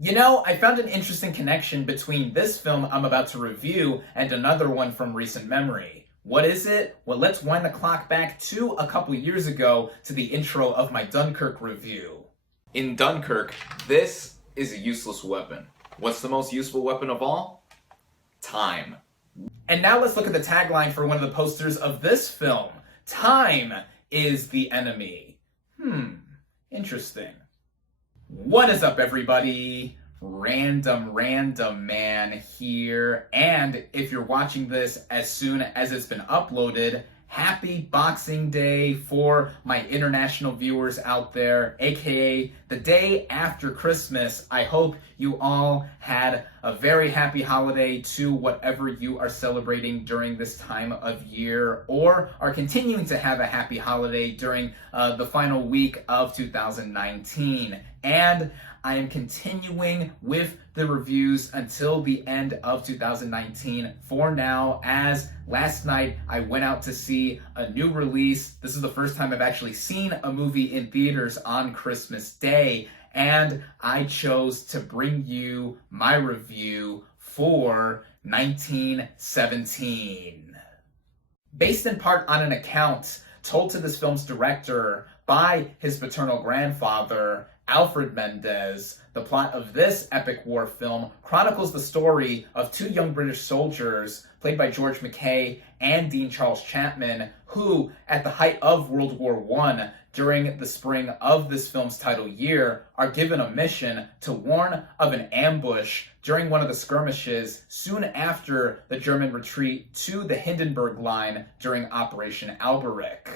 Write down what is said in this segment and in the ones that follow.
You know, I found an interesting connection between this film I'm about to review and another one from recent memory. What is it? Well, let's wind the clock back to a couple years ago to the intro of my Dunkirk review. In Dunkirk, this is a useless weapon. What's the most useful weapon of all? Time. And now let's look at the tagline for one of the posters of this film. Time is the enemy. Interesting. What is up, everybody? Random Man here. And if you're watching this as soon as it's been uploaded, happy Boxing Day for my international viewers out there, aka the day after Christmas. I hope you all had a very happy holiday to whatever you are celebrating during this time of year, or are continuing to have a happy holiday during the final week of 2019. And I am continuing with the reviews until the end of 2019 for now, as last night I went out to see a new release. This is the first time I've actually seen a movie in theaters on Christmas Day, and I chose to bring you my review for 1917. Based in part on an account told to this film's director by his paternal grandfather, Alfred Mendez, the plot of this epic war film chronicles the story of two young British soldiers, played by George Mackay and Dean Charles Chapman, who, at the height of World War I, during the spring of this film's title year, are given a mission to warn of an ambush during one of the skirmishes soon after the German retreat to the Hindenburg Line during Operation Alberic.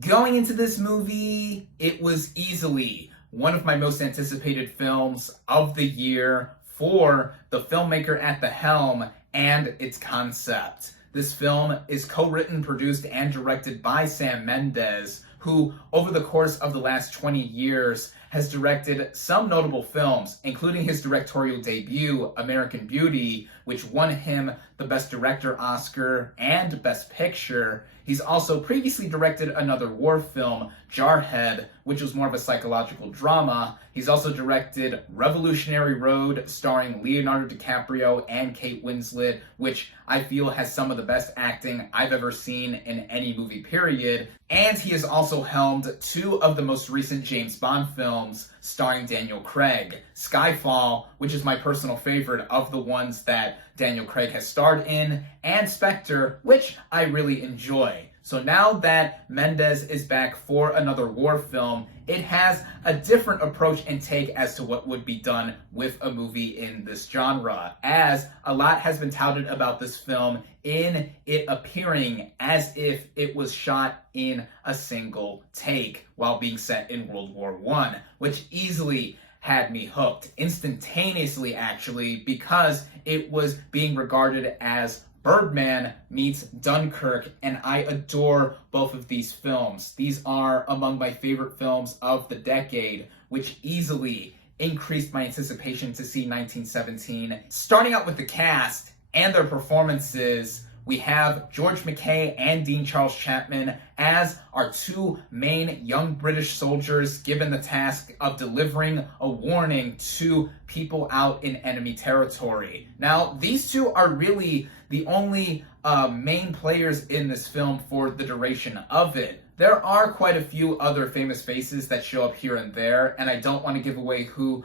Going into this movie, it was easily one of my most anticipated films of the year for the filmmaker at the helm and its concept. This film is co-written, produced, and directed by Sam Mendes, who, over the course of the last 20 years, has directed some notable films, including his directorial debut, American Beauty, which won him the Best Director Oscar and Best Picture. He's also previously directed another war film, Jarhead, which was more of a psychological drama. He's also directed Revolutionary Road, starring Leonardo DiCaprio and Kate Winslet, which I feel has some of the best acting I've ever seen in any movie, period. And he has also helmed two of the most recent James Bond films, starring Daniel Craig. Skyfall, which is my personal favorite of the ones that Daniel Craig has starred in, and Spectre, which I really enjoy. So now that Mendes is back for another war film, it has a different approach and take as to what would be done with a movie in this genre, as a lot has been touted about this film in it appearing as if it was shot in a single take while being set in World War I, which easily had me hooked, instantaneously actually, because it was being regarded as Birdman meets Dunkirk, and I adore both of these films. These are among my favorite films of the decade, which easily increased my anticipation to see 1917. Starting out with the cast and their performances, we have George Mackay and Dean Charles Chapman as our two main young British soldiers given the task of delivering a warning to people out in enemy territory. Now, these two are really the only main players in this film for the duration of it. There are quite a few other famous faces that show up here and there, and I don't want to give away who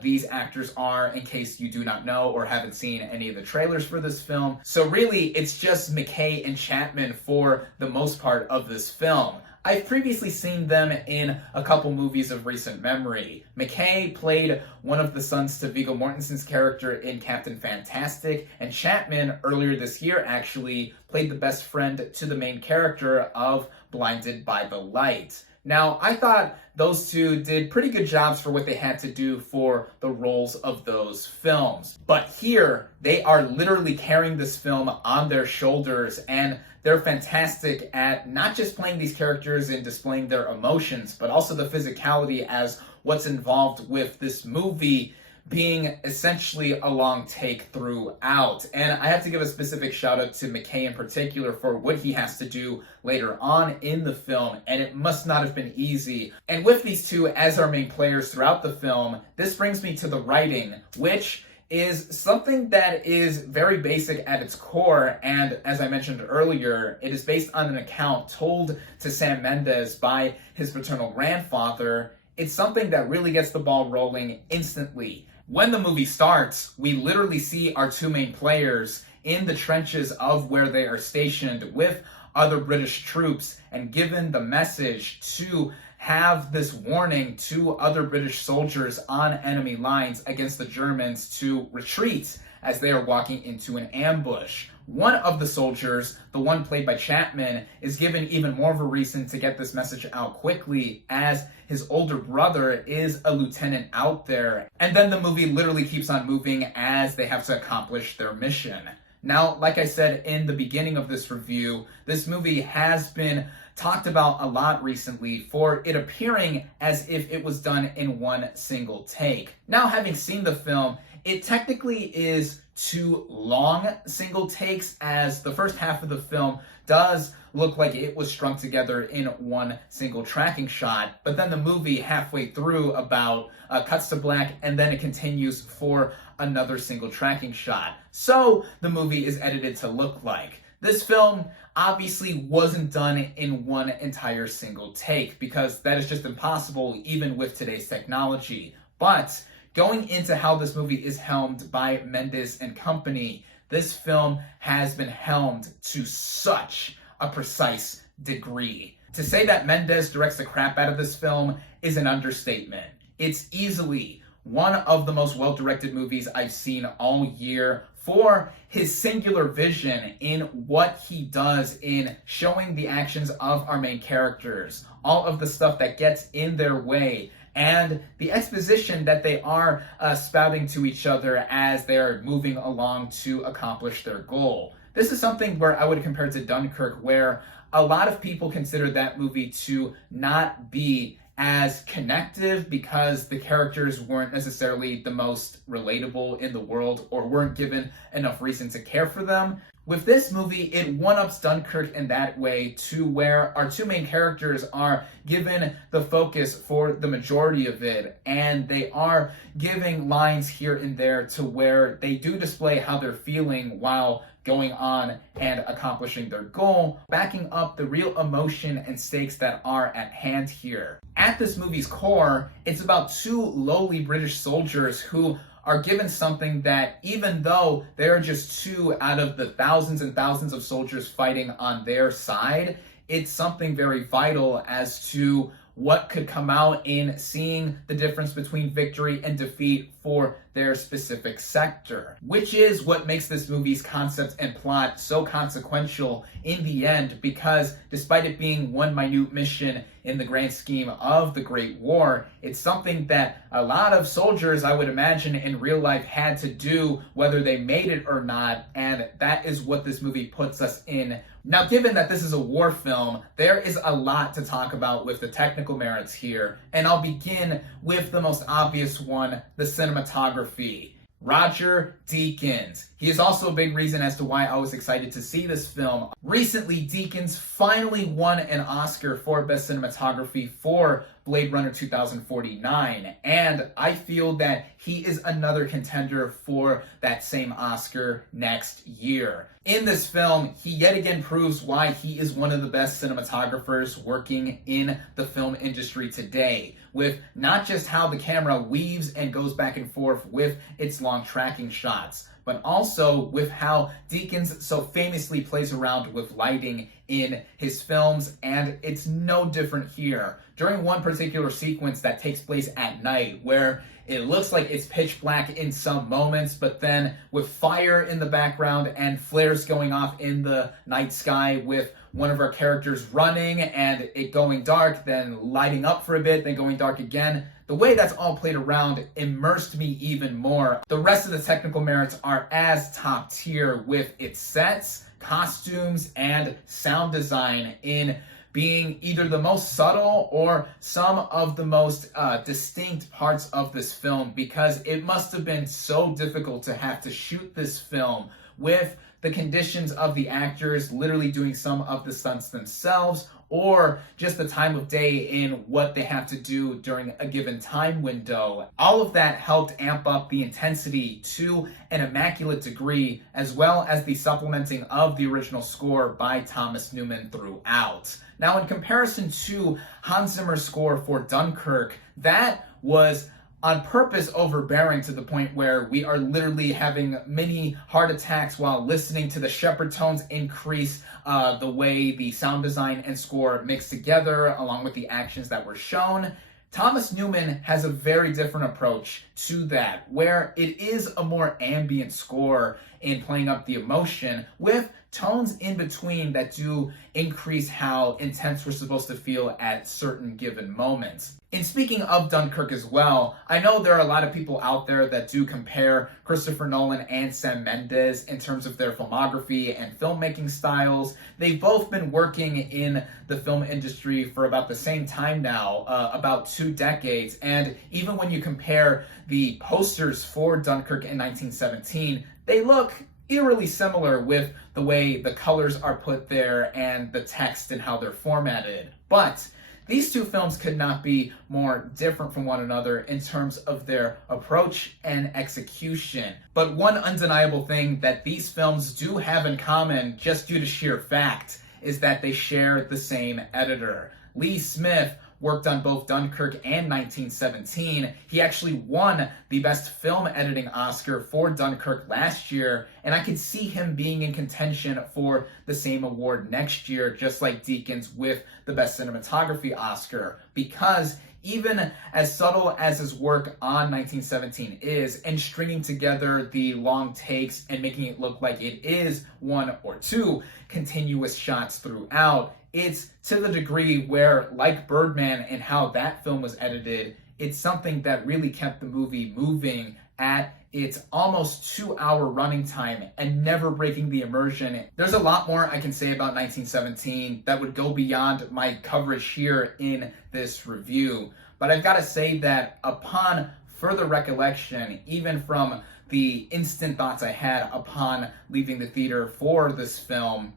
these actors are in case you do not know or haven't seen any of the trailers for this film. So really, it's just Mackay and Chapman for the most part of this film. I've previously seen them in a couple movies of recent memory. Mackay played one of the sons to Viggo Mortensen's character in Captain Fantastic, and Chapman, earlier this year actually, played the best friend to the main character of Blinded by the Light. Now, I thought those two did pretty good jobs for what they had to do for the roles of those films. But here, they are literally carrying this film on their shoulders, and they're fantastic at not just playing these characters and displaying their emotions, but also the physicality as what's involved with this movie being essentially a long take throughout. And I have to give a specific shout out to McKay in particular for what he has to do later on in the film, and it must not have been easy. And with these two as our main players throughout the film, this brings me to the writing, which is something that is very basic at its core, and as I mentioned earlier, it is based on an account told to Sam Mendes by his paternal grandfather. It's something that really gets the ball rolling instantly. When the movie starts, we literally see our two main players in the trenches of where they are stationed with other British troops, and given the message to have this warning to other British soldiers on enemy lines against the Germans to retreat as they are walking into an ambush. One of the soldiers, the one played by Chapman, is given even more of a reason to get this message out quickly, as his older brother is a lieutenant out there. And then the movie literally keeps on moving as they have to accomplish their mission. Now, like I said in the beginning of this review, this movie has been talked about a lot recently for it appearing as if it was done in one single take. Now, having seen the film, it technically is two long single takes, as the first half of the film does look like it was strung together in one single tracking shot, but then the movie halfway through about cuts to black, and then it continues for another single tracking shot. So the movie is edited to look like. This film obviously wasn't done in one entire single take, because that is just impossible even with today's technology. But going into how this movie is helmed by Mendes and company, this film has been helmed to such a precise degree. To say that Mendes directs the crap out of this film is an understatement. It's easily one of the most well-directed movies I've seen all year, for his singular vision in what he does in showing the actions of our main characters, all of the stuff that gets in their way, and the exposition that they are spouting to each other as they're moving along to accomplish their goal. This is something where I would compare it to Dunkirk, where a lot of people consider that movie to not be as connective because the characters weren't necessarily the most relatable in the world or weren't given enough reason to care for them. With this movie, it one-ups Dunkirk in that way, to where our two main characters are given the focus for the majority of it, and they are giving lines here and there to where they do display how they're feeling while going on and accomplishing their goal, backing up the real emotion and stakes that are at hand here. At this movie's core, it's about two lowly British soldiers who are given something that, even though they're just two out of the thousands and thousands of soldiers fighting on their side, it's something very vital as to what could come out in seeing the difference between victory and defeat for their specific sector, which is what makes this movie's concept and plot so consequential in the end, because despite it being one minute mission in the grand scheme of the Great War, it's something that a lot of soldiers, I would imagine, in real life had to do whether they made it or not, and that is what this movie puts us in. Now, given that this is a war film, there is a lot to talk about with the technical merits here, and I'll begin with the most obvious one, the cinematography. Roger Deakins. He is also a big reason as to why I was excited to see this film. Recently, Deakins finally won an Oscar for Best Cinematography for Blade Runner 2049, and I feel that he is another contender for that same Oscar next year. In this film, he yet again proves why he is one of the best cinematographers working in the film industry today, with not just how the camera weaves and goes back and forth with its long tracking shots, but also with how Deakins so famously plays around with lighting in his films, and it's no different here. During one particular sequence that takes place at night, where it looks like it's pitch black in some moments, but then with fire in the background and flares going off in the night sky, with one of our characters running and it going dark, then lighting up for a bit, then going dark again. The way that's all played around immersed me even more. The rest of the technical merits are as top tier, with its sets, costumes, and sound design in being either the most subtle or some of the most distinct parts of this film, because it must have been so difficult to have to shoot this film with the conditions of the actors literally doing some of the stunts themselves, or just the time of day in what they have to do during a given time window. All of that helped amp up the intensity to an immaculate degree, as well as the supplementing of the original score by Thomas Newman throughout. Now, in comparison to Hans Zimmer's score for Dunkirk, that was on purpose overbearing to the point where we are literally having many heart attacks while listening to the shepherd tones increase, the way the sound design and score mix together along with the actions that were shown. Thomas Newman has a very different approach to that, where it is a more ambient score in playing up the emotion with tones in between that do increase how intense we're supposed to feel at certain given moments. In speaking of Dunkirk as well, I know there are a lot of people out there that do compare Christopher Nolan and Sam Mendes in terms of their filmography and filmmaking styles. They've both been working in the film industry for about the same time now, about 2 decades, and even when you compare the posters for Dunkirk in 1917, they look eerily similar with the way the colors are put there and the text and how they're formatted. But these two films could not be more different from one another in terms of their approach and execution. But one undeniable thing that these films do have in common, just due to sheer fact, is that they share the same editor. Lee Smith worked on both Dunkirk and 1917. He actually won the Best Film Editing Oscar for Dunkirk last year, and I could see him being in contention for the same award next year, just like Deakins with the Best Cinematography Oscar, because even as subtle as his work on 1917 is, and stringing together the long takes and making it look like it is 1 or 2 continuous shots throughout, it's to the degree where, like Birdman and how that film was edited, it's something that really kept the movie moving at its almost 2-hour running time and never breaking the immersion. There's a lot more I can say about 1917 that would go beyond my coverage here in this review, but I've got to say that upon further recollection, even from the instant thoughts I had upon leaving the theater for this film,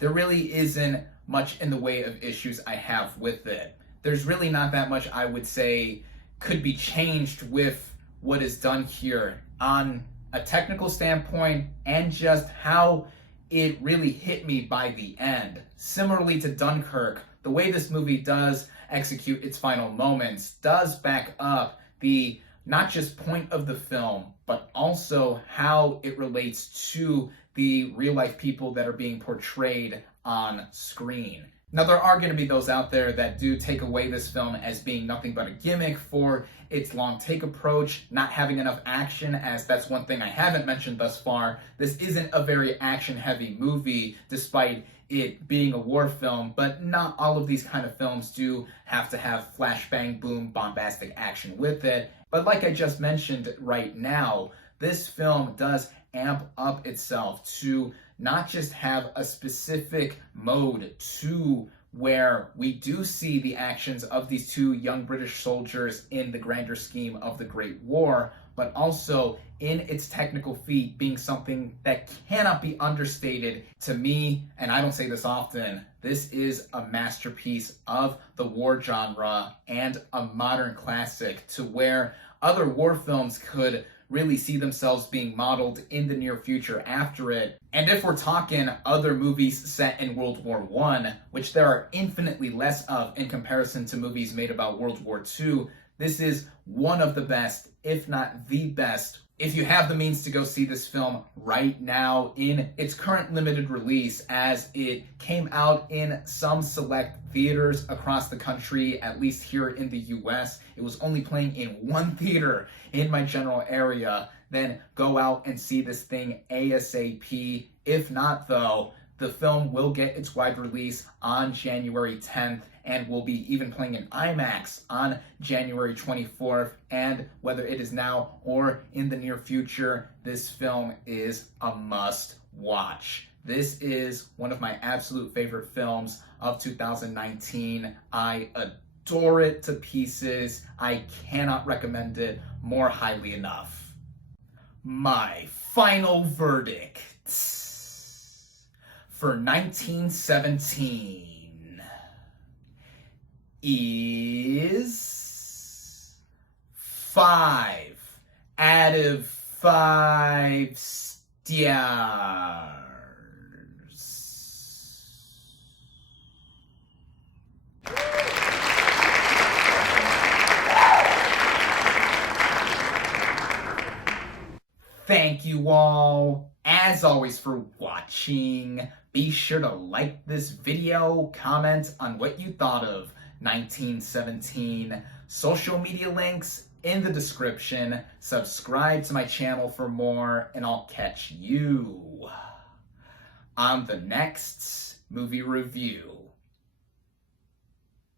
there really isn't much in the way of issues I have with it. There's really not that much I would say could be changed with what is done here on a technical standpoint and just how it really hit me by the end. Similarly to Dunkirk, the way this movie does execute its final moments does back up the not just point of the film, but also how it relates to the real life people that are being portrayed on screen. Now, there are going to be those out there that do take away this film as being nothing but a gimmick for its long take approach, not having enough action, as that's one thing I haven't mentioned thus far. This isn't a very action-heavy movie, despite it being a war film, but not all of these kind of films do have to have flash, bang, boom, bombastic action with it. But like I just mentioned right now, this film does amp up itself to not just have a specific mode to where we do see the actions of these 2 young British soldiers in the grander scheme of the Great War, but also in its technical feat being something that cannot be understated. To me, and I don't say this often, this is a masterpiece of the war genre and a modern classic to where other war films could really see themselves being modeled in the near future after it. And if we're talking other movies set in World War I, which there are infinitely less of in comparison to movies made about World War II, this is one of the best, if not the best. If you have the means to go see this film right now in its current limited release, as it came out in some select theaters across the country, at least here in the US, it was only playing in 1 theater in my general area, then go out and see this thing ASAP. If not, though, the film will get its wide release on January 10th and will be even playing in IMAX on January 24th. And whether it is now or in the near future, this film is a must watch. This is one of my absolute favorite films of 2019. I adore it to pieces. I cannot recommend it more highly enough. My final verdict for 1917 is 5 out of 5 stars. Thank you all, as always, for watching. Be sure to like this video, comment on what you thought of 1917. Social media links in the description. Subscribe to my channel for more, and I'll catch you on the next movie review.